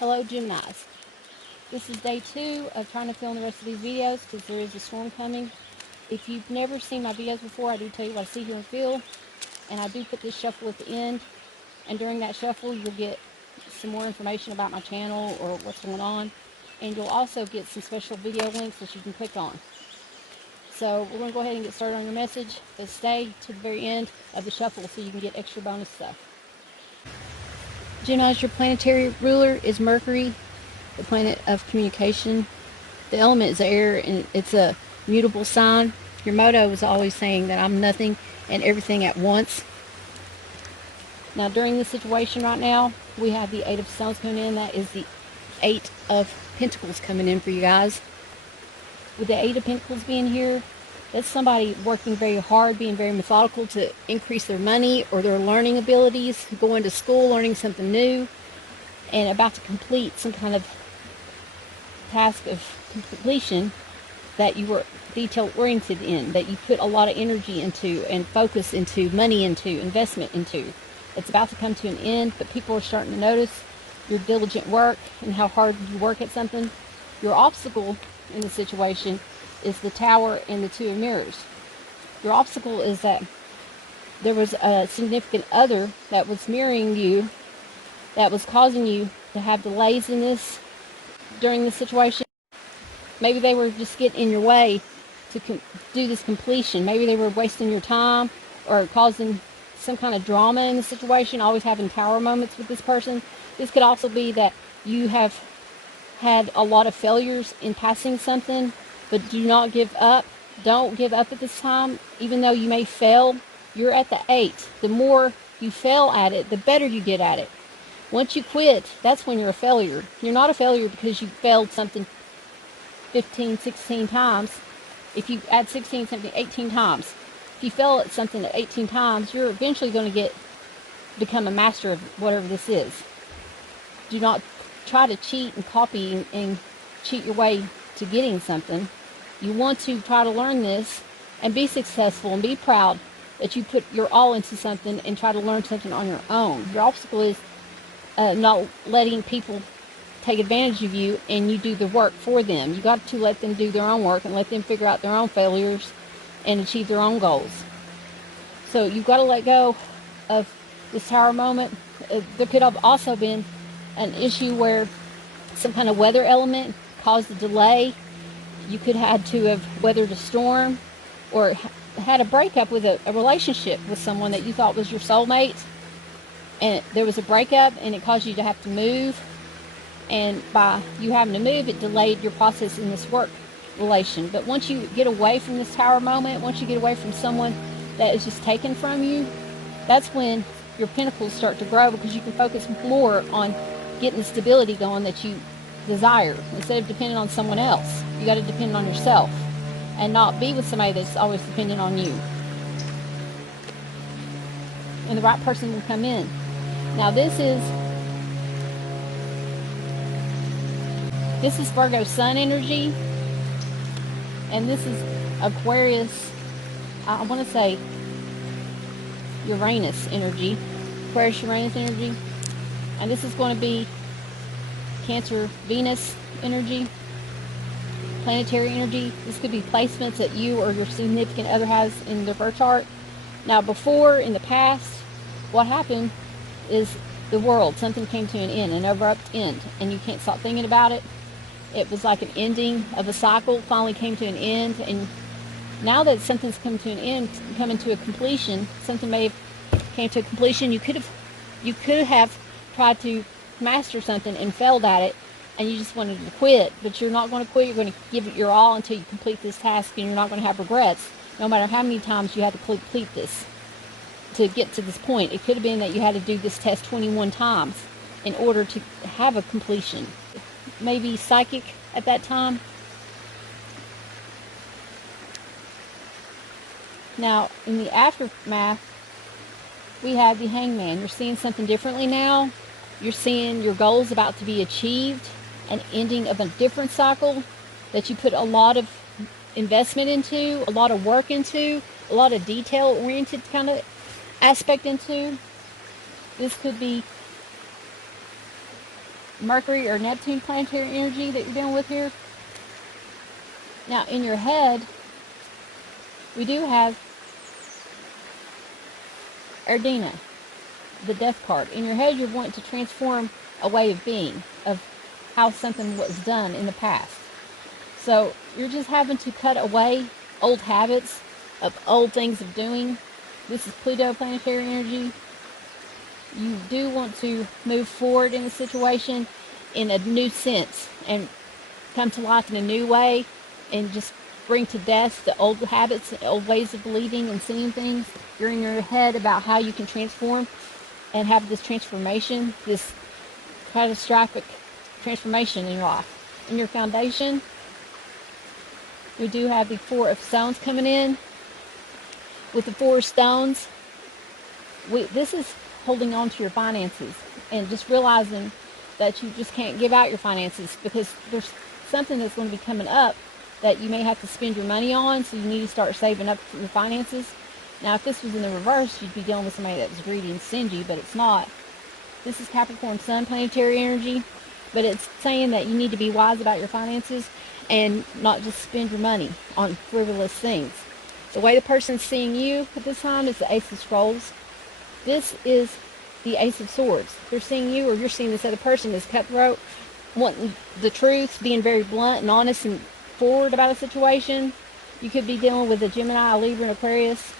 Hello Geminis. This is day 2 of trying to film the rest of these videos because there is a storm coming. If you've never seen my videos before, I do tell you what I see, hear, and feel. And I do put this shuffle at the end. And during that shuffle, you'll get some more information about my channel or what's going on. And you'll also get some special video links that you can click on. So we're going to go ahead and get started on your message. But stay to the very end of the shuffle so you can get extra bonus stuff. Gemini's, your planetary ruler is Mercury, the planet of communication. The element is air, and it's a mutable sign. Your motto is always saying that I'm nothing and everything at once. Now, during this situation right now, we have the 8 of Stones coming in. That is the 8 of Pentacles coming in for you guys. With the 8 of Pentacles being here, that's somebody working very hard, being very methodical to increase their money or their learning abilities, going to school, learning something new, and about to complete some kind of task of completion that you were detail-oriented in, that you put a lot of energy into and focus into, money into, investment into. It's about to come to an end, but people are starting to notice your diligent work and how hard you work at something. Your obstacle in the situation is the Tower and the 2 of Mirrors. Your obstacle is that there was a significant other that was mirroring you, that was causing you to have delays in this during this situation. Maybe they were just getting in your way to do this completion. Maybe they were wasting your time or causing some kind of drama in the situation, always having tower moments with this person. This could also be that you have had a lot of failures in passing something, but do not give up. Don't give up at this time. Even though you may fail, you're at the 8. The more you fail at it, the better you get at it. Once you quit, that's when you're a failure. You're not a failure because you failed something 15, 16 times. If you add 16, 17, 18 times. If you fail at something 18 times, you're eventually going to become a master of whatever this is. Do not try to cheat and copy and cheat your way to getting something. You want to try to learn this and be successful and be proud that you put your all into something and try to learn something on your own. Your obstacle is not letting people take advantage of you and you do the work for them. You got to let them do their own work and let them figure out their own failures and achieve their own goals. So you've got to let go of this tower moment. There could have also been an issue where some kind of weather element caused a delay. You could have had to have weathered a storm or had a breakup with a relationship with someone that you thought was your soulmate, and there was a breakup and it caused you to have to move, and by you having to move, it delayed your process in this work relation. But once you get away from this tower moment, once you get away from someone that is just taken from you, that's when your pentacles start to grow, because you can focus more on getting the stability going that you desire instead of depending on someone else. You got to depend on yourself and not be with somebody that's always dependent on you. And the right person will come in. Now this is Virgo Sun energy, and this is Aquarius, I want to say Uranus energy, Aquarius Uranus energy, and this is going to be Cancer Venus energy, planetary energy. This could be placements that you or your significant other has in their birth chart. Now before, in the past, what happened is the world, something came to an end, an abrupt end, and you can't stop thinking about it. It was like an ending of a cycle, finally came to an end, and now that something's come to an end, coming to a completion, something may have came to a completion, you could have tried to master something and failed at it, and you just wanted to quit. But you're not going to quit. You're going to give it your all until you complete this task, and you're not going to have regrets no matter how many times you had to complete this to get to this point. It could have been that you had to do this test 21 times in order to have a completion. Maybe psychic at that time. Now in the aftermath, we have the Hangman. You're seeing something differently now. You're seeing your goals about to be achieved, an ending of a different cycle that you put a lot of investment into, a lot of work into, a lot of detail-oriented kind of aspect into. This could be Mercury or Neptune planetary energy that you're dealing with here. Now, in your head, we do have Erdina, the death card. In your head, you're wanting to transform a way of being, of how something was done in the past. So you're just having to cut away old habits of old things of doing. This is Pluto planetary energy. You do want to move forward in a situation in a new sense and come to life in a new way and just bring to death the old habits, the old ways of believing and seeing things. You're in your head about how you can transform and have this transformation, this catastrophic transformation in your life. In your foundation, we do have the Four of Stones coming in. With the Four of Stones, this is holding on to your finances and just realizing that you just can't give out your finances because there's something that's going to be coming up that you may have to spend your money on, so you need to start saving up for your finances. Now, if this was in the reverse, you'd be dealing with somebody that was greedy and stingy, but it's not. This is Capricorn Sun planetary energy, but it's saying that you need to be wise about your finances and not just spend your money on frivolous things. The way the person's seeing you at this time is the Ace of Scrolls. This is the Ace of Swords. They're seeing you, or you're seeing this other person as cutthroat, wanting the truth, being very blunt and honest and forward about a situation. You could be dealing with a Gemini, a Libra, and Aquarius.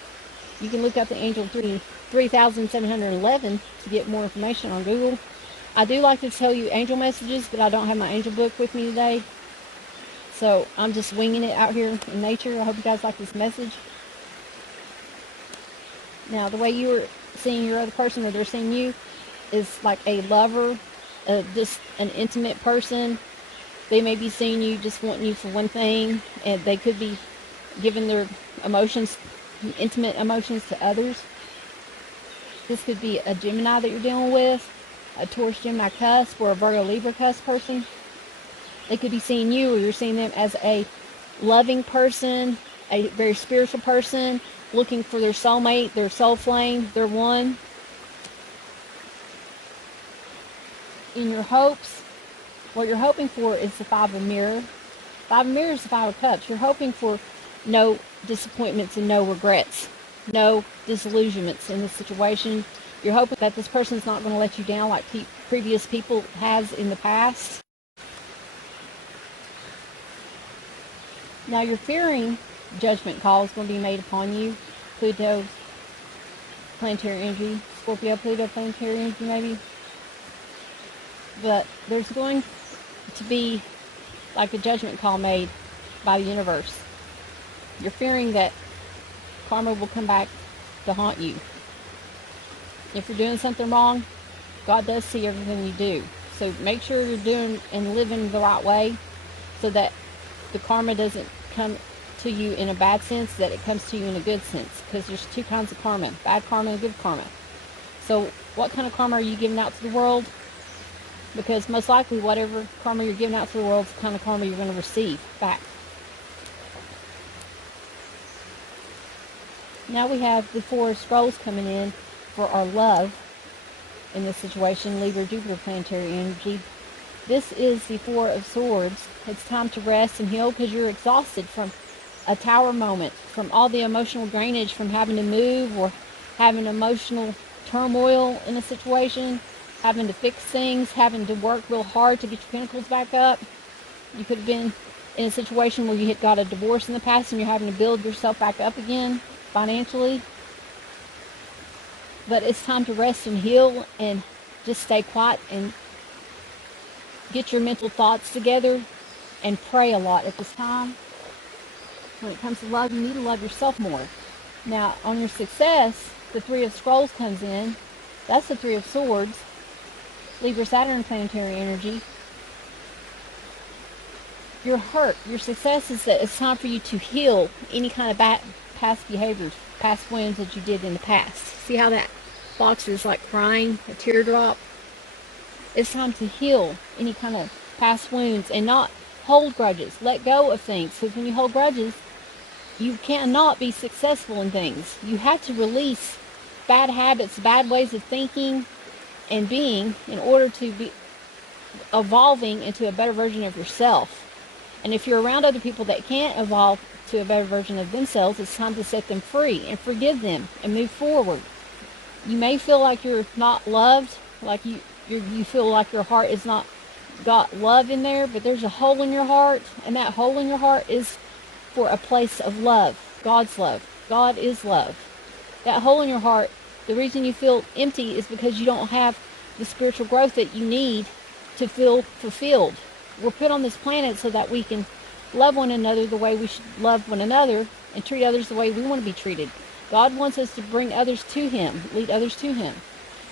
You can look up the angel 3711 to get more information on Google. I do like to tell you angel messages, but I don't have my angel book with me today. So I'm just winging it out here in nature. I hope you guys like this message. Now, the way you are seeing your other person, or they're seeing you, is like a lover, just an intimate person. They may be seeing you just wanting you for one thing, and they could be giving their emotions, intimate emotions, to others. This could be a Gemini that you're dealing with, a Taurus Gemini cusp, or a Virgo Libra cusp person. They could be seeing you, or you're seeing them as a loving person, a very spiritual person, looking for their soulmate, their soul flame, their one. In your hopes, what you're hoping for is the Five of Mirror. Five of Mirror is the Five of Cups. You're hoping for no disappointments and no regrets, no disillusionments in this situation. You're hoping that this person's not going to let you down like previous people has in the past. Now, you're fearing judgment calls going to be made upon you. Pluto planetary energy, Scorpio, Pluto planetary energy maybe. But there's going to be like a judgment call made by the universe. You're fearing that karma will come back to haunt you. If you're doing something wrong, God does see everything you do. So make sure you're doing and living the right way so that the karma doesn't come to you in a bad sense, that it comes to you in a good sense. Because there's two kinds of karma, bad karma and good karma. So what kind of karma are you giving out to the world? Because most likely whatever karma you're giving out to the world is the kind of karma you're going to receive back. Now we have the Four of Scrolls coming in for our love in this situation, Libra, Jupiter planetary energy. This is the Four of Swords. It's time to rest and heal because you're exhausted from a tower moment, from all the emotional drainage, from having to move or having emotional turmoil in a situation, having to fix things, having to work real hard to get your pinnacles back up. You could have been in a situation where you had got a divorce in the past and you're having to build yourself back up again financially. But it's time to rest and heal and just stay quiet and get your mental thoughts together and pray a lot at this time. When it comes to love, you need to love yourself more. Now, on your success, the Three of Scrolls comes in. That's the Three of Swords. Libra, Saturn planetary energy. Your hurt, your success is that it's time for you to heal any kind of bad past behaviors, past wounds that you did in the past. See how that box is like crying, a teardrop? It's time to heal any kind of past wounds and not hold grudges. Let go of things. Because when you hold grudges, you cannot be successful in things. You have to release bad habits, bad ways of thinking and being in order to evolving into a better version of yourself. And if you're around other people that can't evolve to a better version of themselves, it's time to set them free and forgive them and move forward. You may feel like you're not loved, like you feel like your heart is not got love in there, but there's a hole in your heart, and that hole in your heart is for a place of love. God's love. God is love. That hole in your heart, the reason you feel empty is because you don't have the spiritual growth that you need to feel fulfilled. We're put on this planet so that we can love one another the way we should love one another and treat others the way we want to be treated. God wants us to bring others to Him, lead others to Him.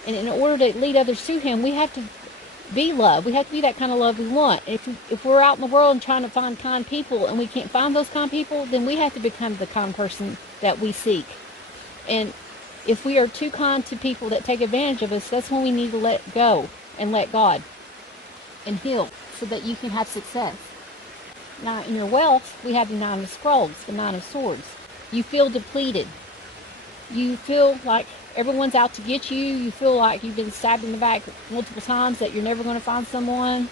And in order to lead others to Him, we have to be love. We have to be that kind of love we want. If we're out in the world and trying to find kind people and we can't find those kind people, then we have to become the kind person that we seek. And if we are too kind to people that take advantage of us, that's when we need to let go and let God and heal so that you can have success. Now, in your wealth, we have the Nine of Scrolls, the Nine of Swords. You feel depleted. You feel like everyone's out to get you. You feel like you've been stabbed in the back multiple times, that you're never going to find someone.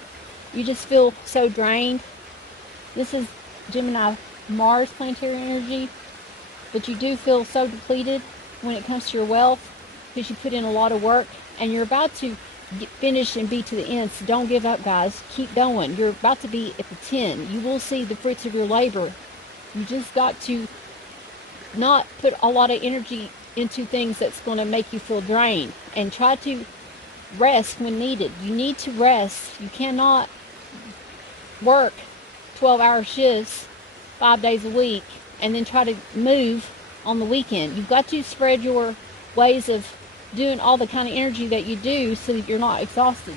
You just feel so drained. This is Gemini Mars planetary energy. But you do feel so depleted when it comes to your wealth because you put in a lot of work and you're about to finish and be to the end. So don't give up, guys. Keep going. You're about to be at the 10. You will see the fruits of your labor. You just got to not put a lot of energy into things that's going to make you feel drained, and try to rest when needed. You need to rest. You cannot work 12-hour shifts 5 days a week and then try to move on the weekend. You've got to spread your ways of doing all the kind of energy that you do so that you're not exhausted.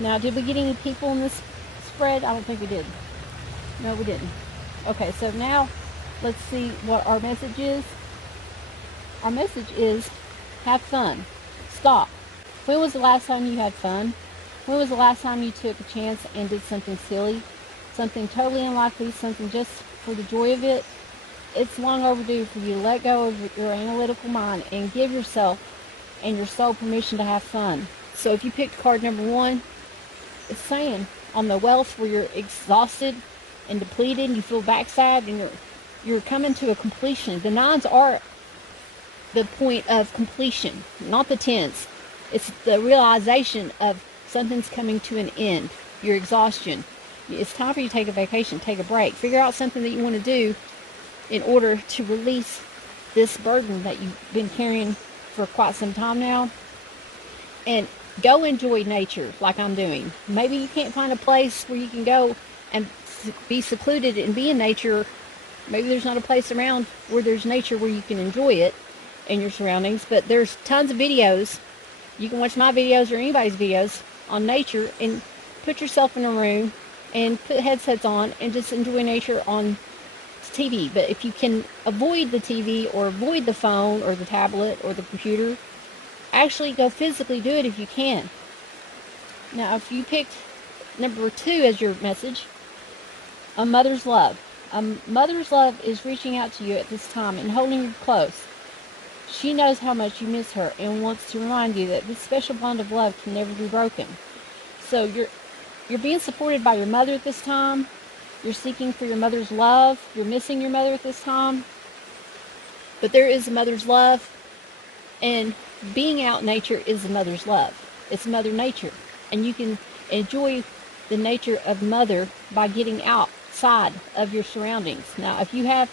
Now, did we get any people in this spread? I don't think we did. No, we didn't. Okay, so now let's see what our message is. Our message is have fun. Stop. When was the last time you had fun? When was the last time you took a chance and did something silly? Something totally unlikely, something just for the joy of it? It's long overdue for you to let go of your analytical mind and give yourself and your soul permission to have fun. So if you picked card number 1, it's saying on the wealth where you're exhausted and depleted and you feel backstabbed and you're coming to a completion. The 9s are the point of completion, not the 10s. It's the realization of something's coming to an end, your exhaustion. It's time for you to take a vacation, take a break. Figure out something that you want to do in order to release this burden that you've been carrying for quite some time now. And go enjoy nature like I'm doing. Maybe you can't find a place where you can go and be secluded and be in nature. Maybe there's not a place around where there's nature where you can enjoy it in your surroundings, but there's tons of videos. You can watch my videos or anybody's videos on nature and put yourself in a room and put headsets on and just enjoy nature on TV. But if you can avoid the TV or avoid the phone or the tablet or the computer, actually go physically do it if you can. Now, if you picked number 2 as your message, a mother's love. A mother's love is reaching out to you at this time and holding you close. She knows how much you miss her and wants to remind you that this special bond of love can never be broken. So you're being supported by your mother at this time. You're seeking for your mother's love. You're missing your mother at this time. But there is a mother's love. And being out in nature is a mother's love. It's Mother Nature. And you can enjoy the nature of mother by getting outside of your surroundings. Now, if you have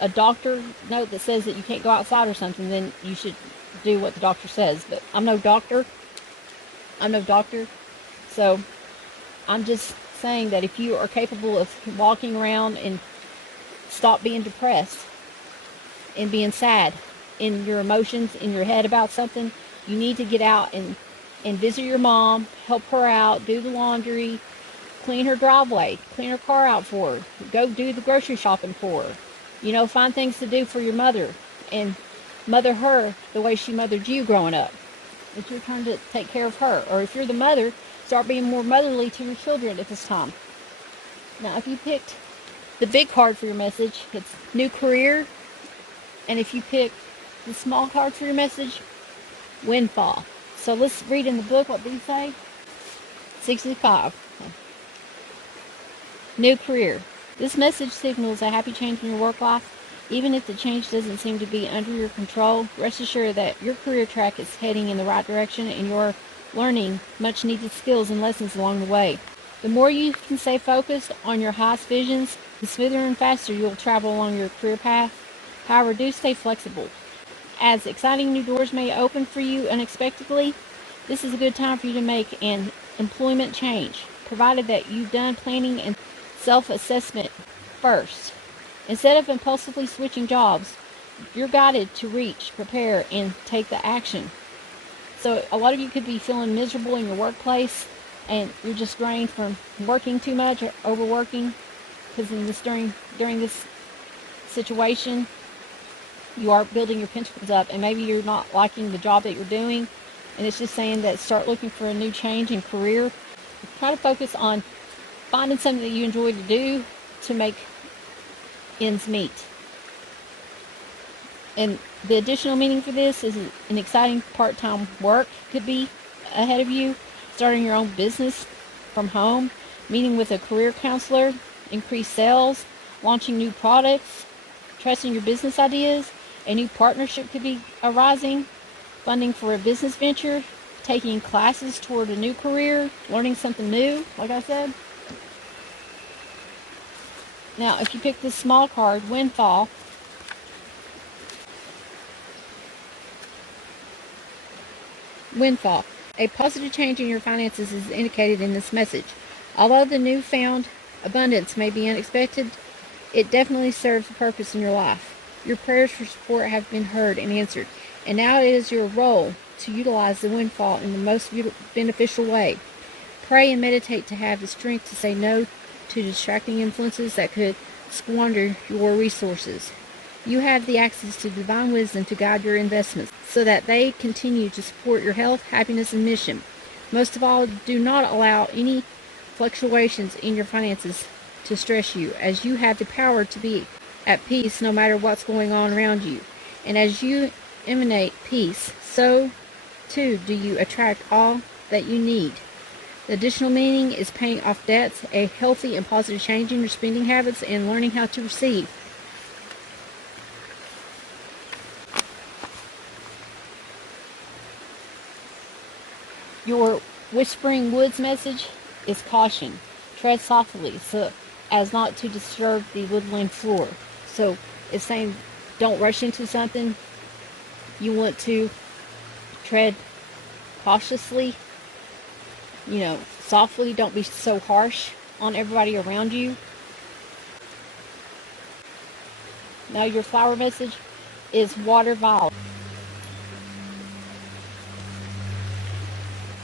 a doctor note that says that you can't go outside or something, then you should do what the doctor says. But I'm no doctor. So I'm just saying that if you are capable of walking around and stop being depressed and being sad in your emotions, in your head about something, you need to get out and visit your mom, help her out, do the laundry, clean her driveway, clean her car out for her, go do the grocery shopping for her. You know, find things to do for your mother and mother her the way she mothered you growing up. It's your turn to take care of her. Or if you're the mother, start being more motherly to your children at this time. Now, if you picked the big card for your message, it's new career. And if you pick the small card for your message, windfall. So let's read in the book what these say. 65. New career. This message signals a happy change in your work life. Even if the change doesn't seem to be under your control, rest assured that your career track is heading in the right direction and you're learning much needed skills and lessons along the way. The more you can stay focused on your highest visions, the smoother and faster you'll travel along your career path. However, do stay flexible. As exciting new doors may open for you unexpectedly, this is a good time for you to make an employment change, provided that you've done planning and self-assessment first. Instead of impulsively switching jobs, you're guided to reach, prepare, and take the action. So a lot of you could be feeling miserable in your workplace, and you're just drained from working too much or overworking, because during this situation, you are building your pentacles up, and maybe you're not liking the job that you're doing, and it's just saying that start looking for a new change in career. Try to focus on finding something that you enjoy to do to make ends meet. And the additional meaning for this is an exciting part-time work could be ahead of you, starting your own business from home, meeting with a career counselor, increased sales, launching new products, trusting your business ideas. A new partnership could be arising, funding for a business venture, taking classes toward a new career, learning something new, like I said. Now, if you pick this small card, Windfall, a positive change in your finances is indicated in this message. Although the newfound abundance may be unexpected, it definitely serves a purpose in your life. Your prayers for support have been heard and answered, and now it is your role to utilize the windfall in the most beneficial way. Pray and meditate to have the strength to say no to distracting influences that could squander your resources. You have the access to divine wisdom to guide your investments so that they continue to support your health, happiness, and mission. Most of all, do not allow any fluctuations in your finances to stress you, as you have the power to be at peace no matter what's going on around you. And as you emanate peace, so too do you attract all that you need. The additional meaning is paying off debts, a healthy and positive change in your spending habits, and learning how to receive. Your Whispering Woods message is caution. Tread softly so as not to disturb the woodland floor. So it's saying don't rush into something. You want to tread cautiously, softly. Don't be so harsh on everybody around you. Now your flower message is Water Violet.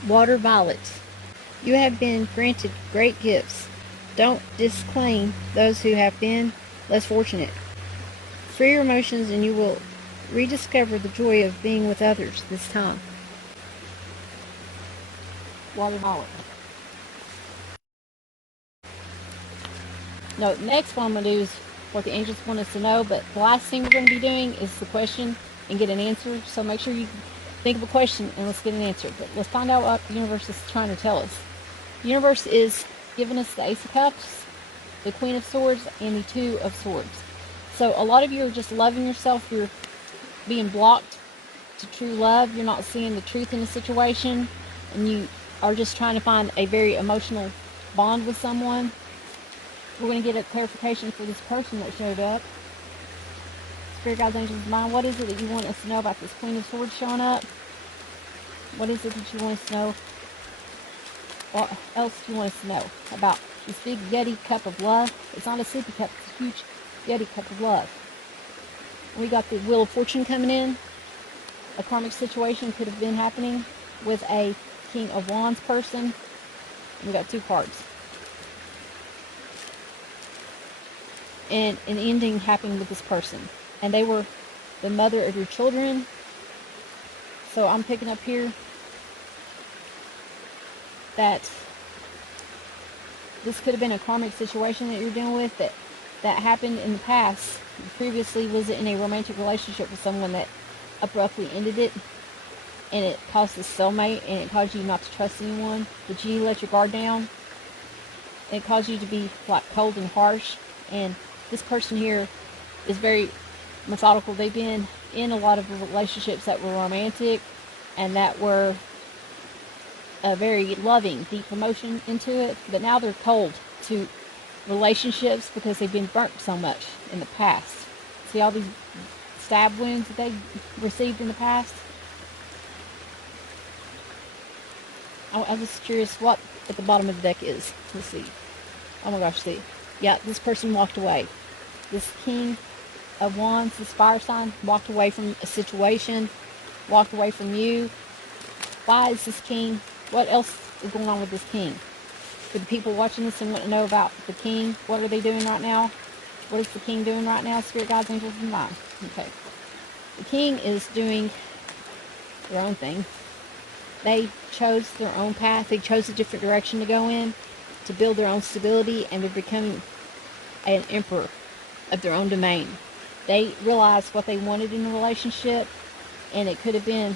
Water Violets. You have been granted great gifts. Don't disclaim those who have been less fortunate. Free your emotions and you will rediscover the joy of being with others this time. Water Violet. No, next one I'm going to do is what the angels want us to know, but the last thing we're going to be doing is the question and get an answer. So make sure you think of a question and let's get an answer. But let's find out what the universe is trying to tell us. The universe is giving us the Ace of Cups, the Queen of Swords, and the Two of Swords. So a lot of you are just loving yourself. You're being blocked to true love. You're not seeing the truth in the situation, and you are just trying to find a very emotional bond with someone. We're going to get a clarification for this person that showed up. Spirit Guides, Angels, Mind, what is it that you want us to know about this Queen of Swords showing up? What is it that you want us to know? What else do you want us to know about this big Yeti cup of love? It's not a sippy cup, it's a huge Yeti cup of love. We got the Wheel of Fortune coming in. A karmic situation could have been happening with a King of Wands person. We got two cards. And an ending happening with this person. And they were the mother of your children. So I'm picking up here that this could have been a karmic situation that you're dealing with that happened in the past. You previously was in a romantic relationship with someone that abruptly ended it. and it caused the soulmate, and it caused you not to trust anyone, but you let your guard down. It caused you to be like cold and harsh. And this person here is very methodical. They've been in a lot of relationships that were romantic and that were very loving, deep emotion into it, but now they're cold to relationships because they've been burnt so much in the past. See all these stab wounds that they received in the past? I was curious what at the bottom of the deck is. Let's see. Oh my gosh, see. Yeah, this person walked away. This King of Wands, this fire sign, walked away from a situation, walked away from you. Why is this King? What else is going on with this King? For the people watching this and want to know about the King, what are they doing right now? What is the King doing right now? Spirit, guides, angels, and divine. Okay. The King is doing their own thing. They chose their own path. They chose a different direction to go in, to build their own stability, and they're becoming an emperor of their own domain. They realized what they wanted in a relationship, and it could have been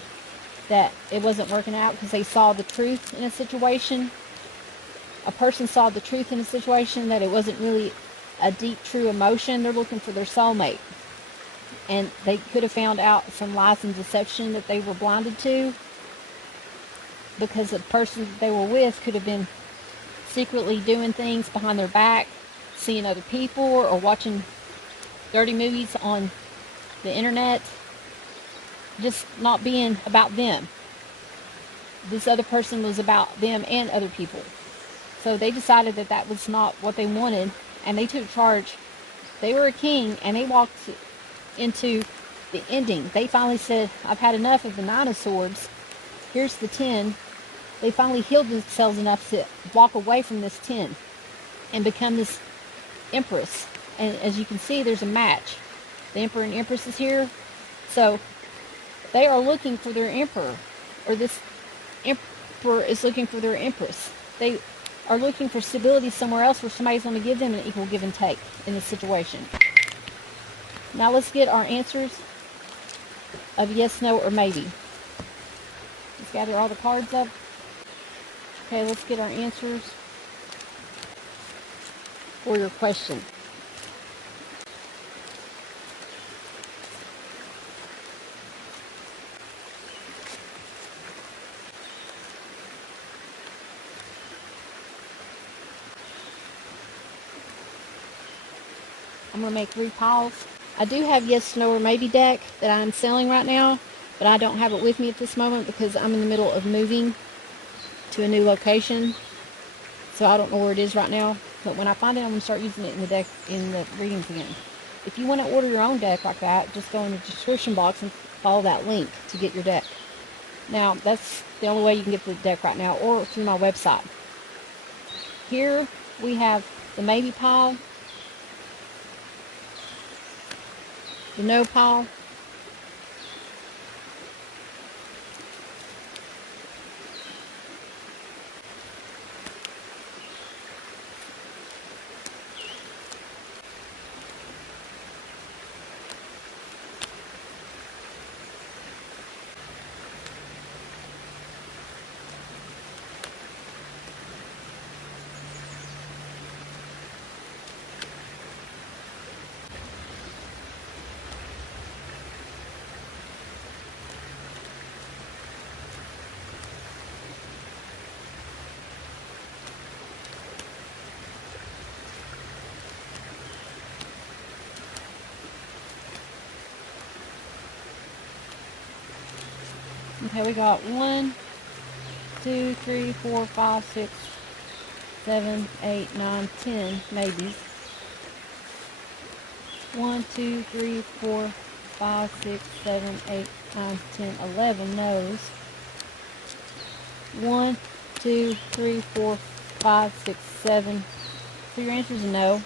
that it wasn't working out because they saw the truth in a situation. A person saw the truth in a situation, that it wasn't really a deep, true emotion. They're looking for their soulmate. And they could have found out some lies and deception that they were blinded to, because the person they were with could have been secretly doing things behind their back, seeing other people, or watching dirty movies on the internet, just not being about them. This other person was about them and other people. So they decided that that was not what they wanted, and they took charge. They were a king, and they walked into the ending. They finally said, I've had enough of the Nine of Swords. Here's the 10. They finally healed themselves enough to walk away from this 10 and become this Empress. And as you can see, there's a match. The Emperor and Empress is here. So they are looking for their Emperor, or this Emperor is looking for their Empress. They are looking for stability somewhere else where somebody's going to give them an equal give and take in this situation. Now let's get our answers of yes, no, or maybe. Let's gather all the cards up. Okay, let's get our answers for your question. I'm going to make 3 piles. I do have yes, no, or maybe deck that I'm selling right now, but I don't have it with me at this moment because I'm in the middle of moving to a new location. So I don't know where it is right now, but when I find it, I'm going to start using it in the deck, in the readings again. If you want to order your own deck like that, just go in the description box and follow that link to get your deck. Now, that's the only way you can get the deck right now, or through my website. Here we have the maybe pile, the no pile, okay, we got 1, 2, 3, 4, 5, 6, 7, 8, 9, 10 maybes. 1, 2, 3, 4, 5, 6, 7, 8, 9, 10, 11 no's. 1, 2, 3, 4, 5, 6, 7. So your answer is no.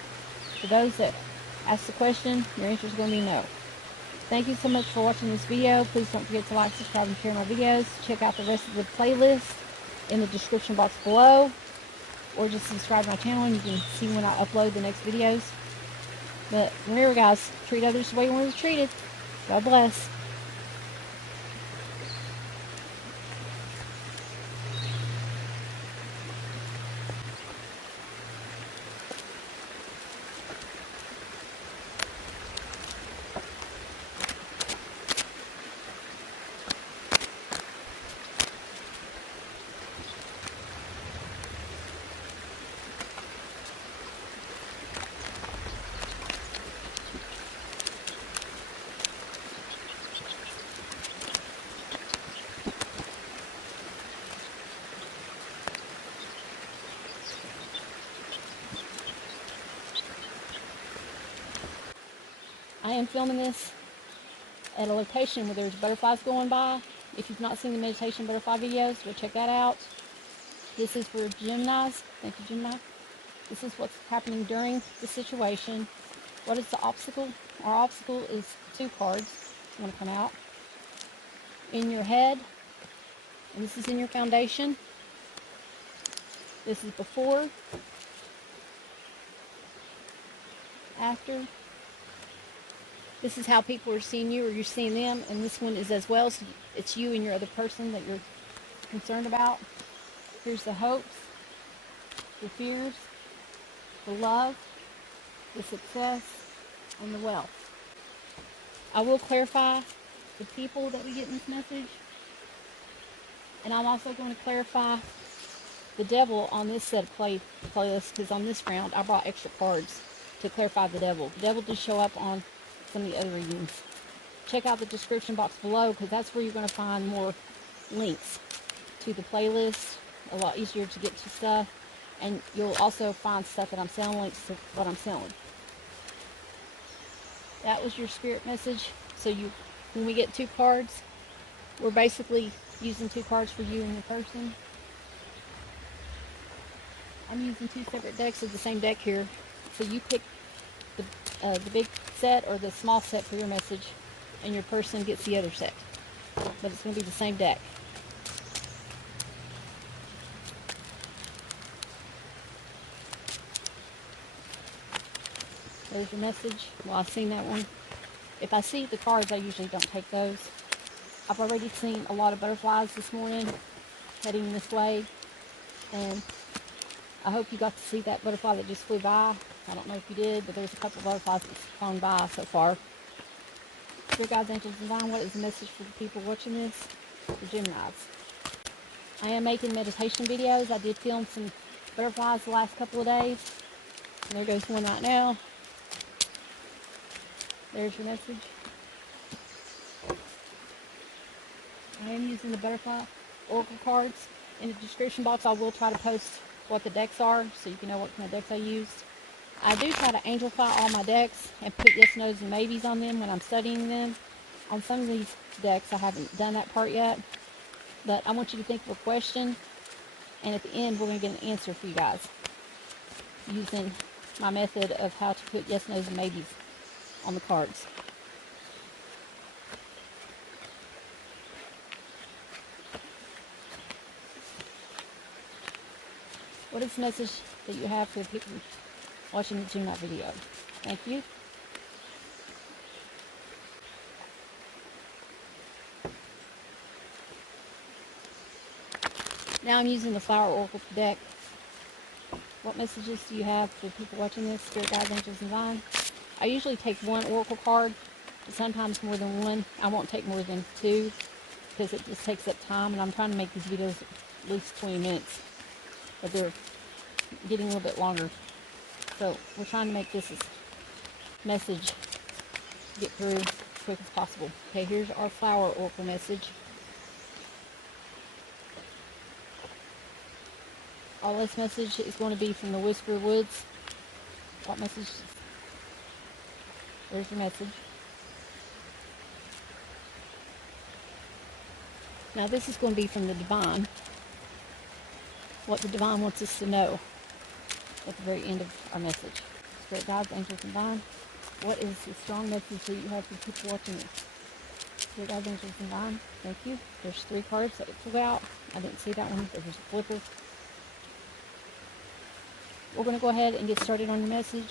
For those that ask the question, your answer is going to be no. Thank you so much for watching this video. Please don't forget to like, subscribe, and share my videos. Check out the rest of the playlist in the description box below, or just subscribe to my channel and you can see when I upload the next videos. But remember, guys, treat others the way you want to be treated. God bless. am filming this at a location where there's butterflies going by. If you've not seen the meditation butterfly videos, go check that out. This is for Geminis. Thank you, Gemini. This is what's happening during the situation. What is the obstacle? Our obstacle is 2 cards. You want to come out. In your head. And this is in your foundation. This is before. After. This is how people are seeing you or you're seeing them. And this one is as well. So it's you and your other person that you're concerned about. Here's the hopes, the fears, the love, the success, and the wealth. I will clarify the people that we get in this message. And I'm also going to clarify the devil on this set of playlists, because on this round I brought extra cards to clarify the devil. The devil did show up on some of the other readings. Check out the description box below, because that's where you're going to find more links to the playlist. A lot easier to get to stuff. And you'll also find stuff that I'm selling, links to what I'm selling. That was your spirit message. So when we get 2 cards, we're basically using 2 cards for you and your person. I'm using 2 separate decks of the same deck here. So you pick the big set or the small set for your message, and your person gets the other set. But it's going to be the same deck. There's your message. Well, I've seen that one. If I see the cards, I usually don't take those. I've already seen a lot of butterflies this morning heading this way. And I hope you got to see that butterfly that just flew by. I don't know if you did, but there's a couple of butterflies that's flown by so far. Dear God's Angels Divine, what is the message for the people watching this? For Geminis. I am making meditation videos. I did film some butterflies the last couple of days. And there goes one right now. There's your message. I am using the butterfly oracle cards. In the description box, I will try to post what the decks are, so you can know what kind of decks I used. I do try to angelify all my decks and put yes, no's, and maybes on them when I'm studying them. On some of these decks, I haven't done that part yet. But I want you to think of a question, and at the end, we're going to get an answer for you guys using my method of how to put yes, no's, and maybes on the cards. What is the message that you have for the people watching the Gemini video? Thank you. Now I'm using the Flower Oracle deck. What messages do you have for the people watching this? Spirit Guides, Angels, and Divine. I usually take 1 Oracle card, but sometimes more than 1. I won't take more than 2 because it just takes up time, and I'm trying to make these videos at least 20 minutes, but they're getting a little bit longer. So we're trying to make this message get through as quick as possible. Okay, here's our Flower Oracle message. All this message is going to be from the Whisper Woods. What message? There's your message. Now this is going to be from the Divine. What the Divine wants us to know at the very end of our message. Spirit Guides, Angels, and Divine. What is the strong message that you have for people watching this? Spirit Guides, Angels, and Divine. Thank you. There's 3 cards that flew out. I didn't see that one. There was a flipper. We're going to go ahead and get started on your message.